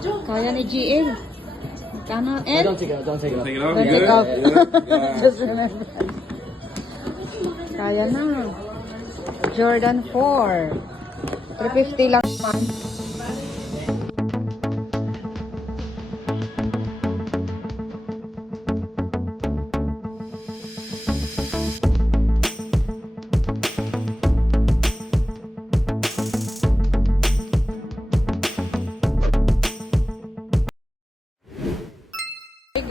Kaya ni GL. Magkano, El? Don't take it out. Don't take it out. Take it off. Don't take. Yeah. Just remember. Kaya na. Jordan 4. 350 lang naman.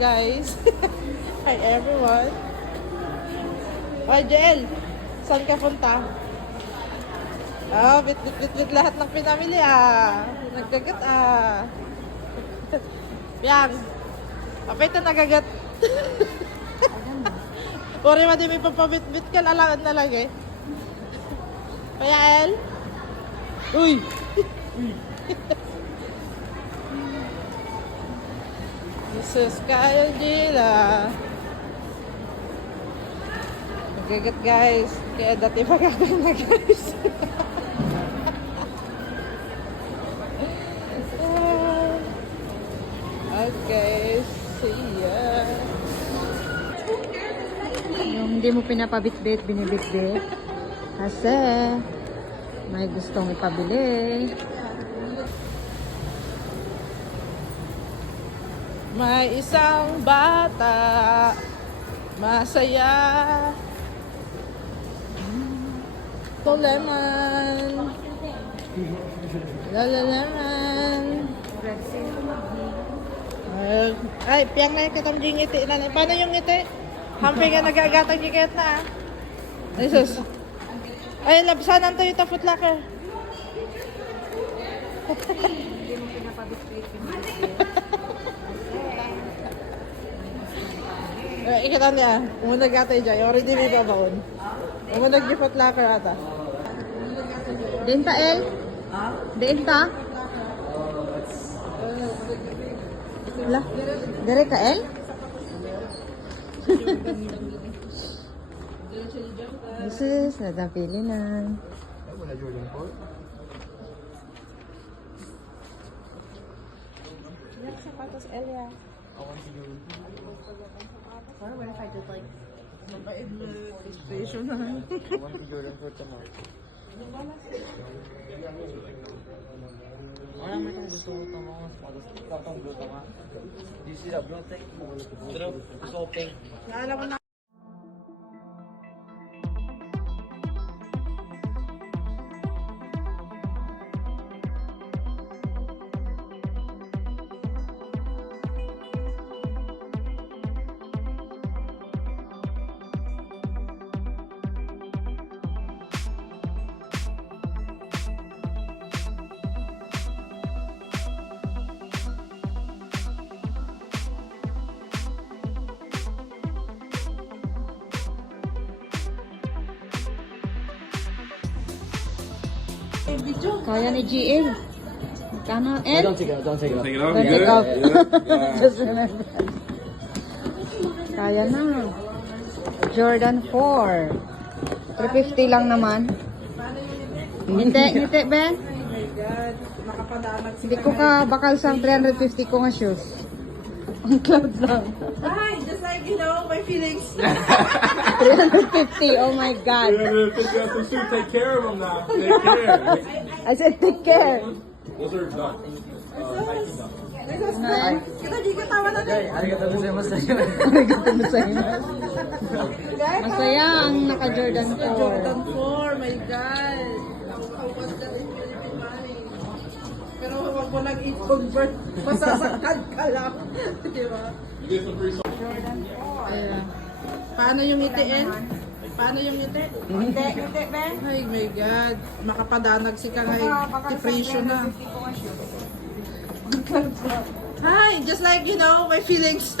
Guys! Hi everyone! Oy, Jel! Saan ka punta? Oh, bit bit bit bit lahat ng pinamili ah. Nagdagat ah. Yang. Apa ito nagagat? Ori mo din ipapabit-bit ka, lalaan na lang eh. Kaya El? Uy! Jesus kaya Gila. Magagat guys. Kaya dati pagkakang na guys. okay. See ya. Yung hindi mo pinapabitbit, binibitbit. Kasi may gustong ipabili. May isang bata masaya. To lemon. Lala lemon. Ay, ay, piyang na yung katang ngiti na. Paano yung ngiti? Hamping nga nagagatang gigit na ah. Ay, sus. Ay, labsanan to yung foot locker. ikita niya. Umunag ata yung dyan. Already may babaon. Umunag yung foot locker ata. Denta, El? Denta? La, dire ka, El? Jesus, natapili na. Sapatos, Elia. Station na. Wala mo itong gusto mo itong mga sapatos. Itong blue ito nga. Do you see that blue thing? True. Gusto ko pink. Naalala mo na. Kaya ni GL. Magkano, El? Don't take it out. Don't take it out. Take it off. Don't take off. Yeah. Just remember. Kaya na. Jordan 4. 350 lang naman. Hindi, hindi, Ben. Oh Hindi ko ka bakal sa 350 ko nga shoes. Ang cloud lang. Hi, just like you know, my feelings. 350, oh my God. Take care of them now. Take care. I said, take care. Those are done. El? Kita di ka tawa na Jay, arigatou gozaimasu sa'yo. Arigato gozaimasu. Masaya ang naka-Jordan 4. Jordan 4, my God. Nakakawad ka rin Philippine money. Pero huwag mo lang i-convert. Masasaktan ka lang. Di ba? Ayan. Paano yung itiin? Paano yung ngiti? Ngiti, ngiti, Ben. Ay, my God. Makapadanag si ka ngay. Depression na. Hi, just like, you know, my feelings.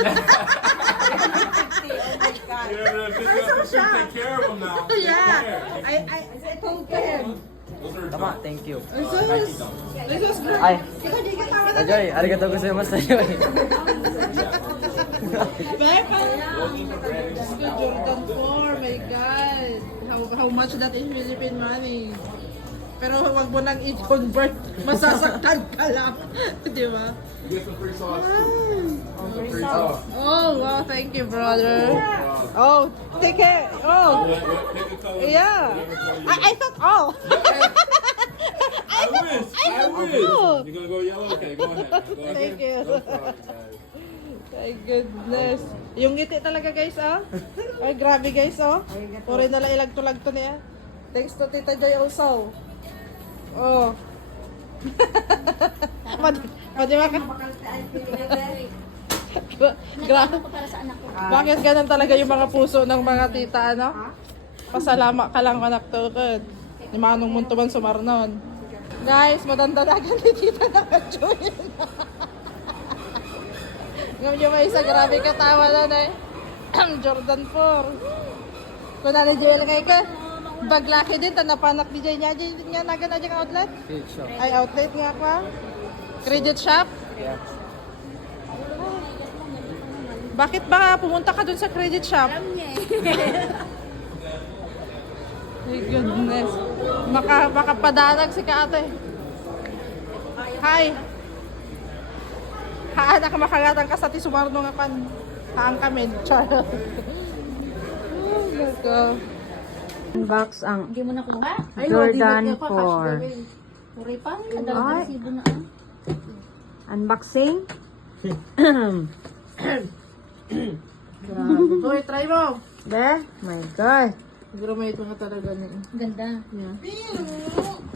Yeah, Take care of them now. yeah. I, I, I told him. Tama, thank you. Jesus. Jesus, Ay. Ajay, arigatou gozaimasu sa'yo. Bepa. Jordan 4, my God. How, how much that is Philippine money? Pero huwag mo nang i-convert. Masasaktan ka lang. Di ba? Free sauce. Oh, wow. Thank you, brother. Oh, take care. Oh, Yeah, yeah, pick a color. yeah. I, I thought all. I wish. I wish. blue. You're gonna go yellow? Okay, go ahead. Go ahead. Thank you. No problem, guys. My goodness. Yung ngiti talaga guys, ah. Ay, grabe guys, oh. Puri na lang ilag-tulag to niya. Thanks to Tita Joy also. Oh. Mad Madi ba ka? Grabe. para sa anak ko. Bakit ganun talaga yung mga puso ng mga tita, ano? Pasalamat ka lang anak to, good. Ni Manong Muntuman Sumarnon. Guys, madandalagan ni tita na ka-join. Ngam yung may isa, grabe katawa na eh. Jordan 4. Kung na Joel kay ka, baglaki din, tanapanak di dyan niya. Dyan nga naga na dyan outlet? Ay, outlet nga pa. Credit shop? Bakit ba pumunta ka dun sa credit shop? Alam niya eh. My goodness. Maka, makapadanag si Kate. Hi. Haan ka makagatang ka sa tisumarno nga pan. Haan kami. Char. oh, let's go. Unbox ang Hindi mo na kuha. Jordan di- di- di- 4. Puri pa. Kadal resibo na ah. Unboxing? Grabe. Hoy, try mo. Be, my God. Siguro may ito nga talaga ni. Ganda.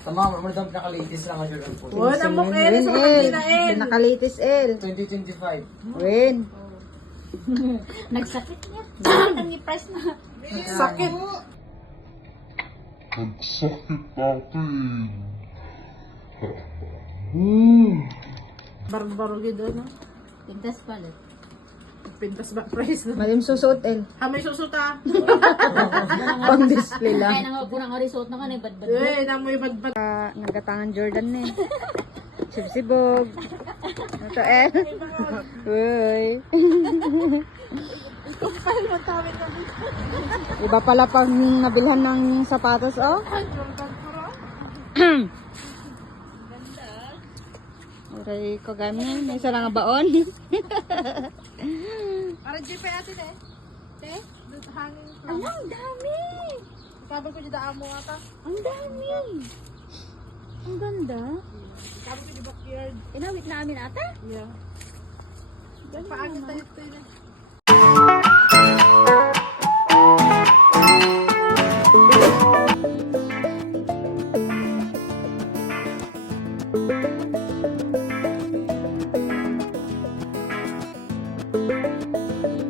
Tama, mo dam naka-latest lang ang Jordan po. Wala na mo Win, sa mga El. kinain. Nakalitis, El. 2025. Win. Nagsakit niya. Sakit ang price na. Sakit. Barbaro gid no? Tintas palit. Pintas ba price no? Malim susuot, El. Ha may susuta. Pang display lang. nang po nang resort na ka na bad bad. Eh, na mo ibad-bad. Ah, nagatangan Jordan na eh. Sibsibog. Ito, El. Uy. Iba pala pag nabilhan ng sapatos, oh. Aray ko gami, may isa lang ang baon. Para jeep atin eh. Te, dun hanging from. Ano, ang dami. Kabal ko dito amo ata. Ang dami. Ang ganda. Kabal ko di backyard. Inawit namin ata. Yeah. Paagit tayo tayo.